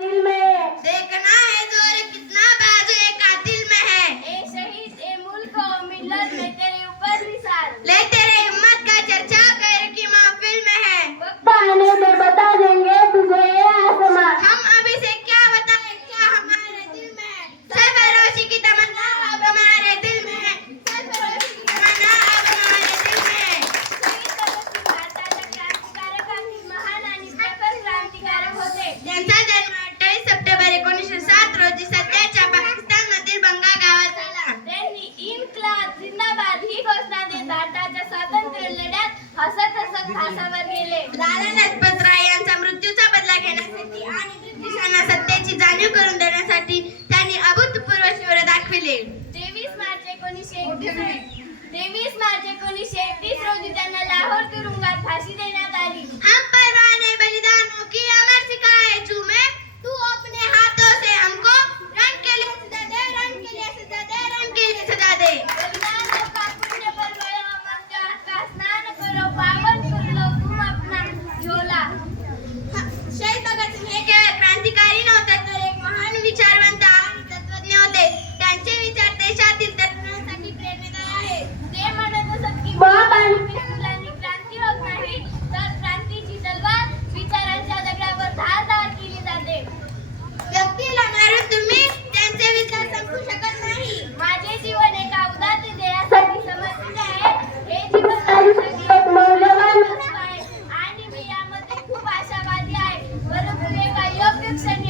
दिल में देखना है जोर कितना बाजू ए कातिल में है। ए शहीद ए मुल्क और मिल्लत में तेरे ऊपर निसार ले तेरे हिम्मत का चर्चा गैर की महफिल में है। वक्त आने में बता देंगे तुझे ये आसमां। हम अभी से क्या बताएं क्या हमारे दिल में है। सरफरोशी की तमन्ना अब हमारे दिल में है। सरफरोशी की तमन्ना अब हमारे दिल में है। त्यांचा जन्म 28 सप्टेंबर 1907 रोजी सध्याच्या पाकिस्तानमधील बंगा गावात झाला. त्यांनी इन्क्लाब जिंदाबाद ही घोषणा देत भारताच्या स्वातंत्र्य लढ्यात हसत हसत फासावर गेले. लाला लजपत राय यांचा मृत्यूचा बदला घेण्यासाठी आणि ब्रिटिशांना सत्तेची जाणीव करून देण्यासाठी त्यांनी अभूतपूर्व शौर्य दाखविले. 23 मार्च 1931 रोजी त्यांना लाहोर तुरुंगात फाशी देण्यात आली. हम परवाने बलिदानों की अमर सिखाए चूमे तू अपने हाथों से हमको रण के लिए सजा दे, रण के लिए सजा दे, रण के लिए सजा दे. बलिदानों का पुण्य परवड़ो गंगा का स्नान करो पावन कर लो तुम अपना झोला. शहीद भगत सिंह हे केवळ क्रांतिकारी नव्हते तर एक महान विचारवंत आणि तत्त्वज्ञ होते. त्यांचे विचार देशातील तरुणांसाठी प्रेरणादायी आहेत. ते म्हणत असत की बाप आणि पिस्तुलांनी क्रांती होत नाही तर क्रांतीची तलवार विचारांच्या दगडावर धारदार केली जाते. व्यक्तीला मारून तुम्ही त्यांचे विचार संपू शकत नाही. माझे जीवन एका उदात्त ध्येयासाठी समर्पित आहे. हे जीवन माझ्यासाठी एक मौल्यवान वस्तू आहे आणि मी यामध्ये खूप आशावादी आहे. परंतु एका योग्य क्षणी